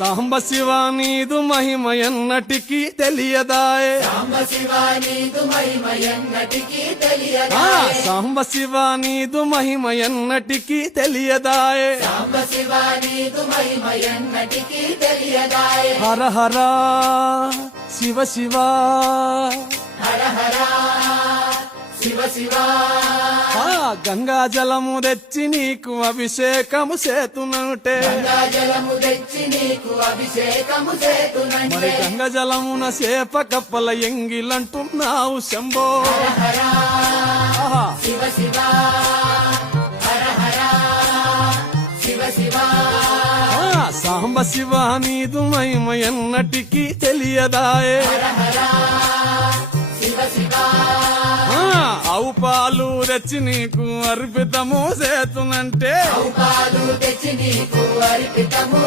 సాంబ శివ నీదు మహిమ ఎన్నటికీ తెలియదాయే సాంబ శివ నీదు మహిమ ఎన్నటికీ ఆ తెలియదాయే సాంబ శివ నీదు మహిమ ఎన్నటికీ తెలియదాయే సాంబ శివ నీదు మహిమ ఎన్నటికీ తెలియదాయే హర హర శివ శివ హర హర శివ శివ ఆ గంగా జలము తెచ్చి నీకు అభిషేకము చేతునంటే గంగా జలము తెచ్చి నీకు అభిషేకము మరి చేతునంటే గంగ జలమున సేప కప్పల ఎంగిలంటున్నావు శంభో హర ఆహా. శివ శివ హర హర శివ శివ ఆ సాంబ శివ నీదు మహిమ ఎన్నటికీ తెలియదాయే హర హర శివ శివ ఆ ఆవు పాలు తెచ్చి నీకు అర్పితము చేతునంటే పాలు తెచ్చి నీకు అర్పితము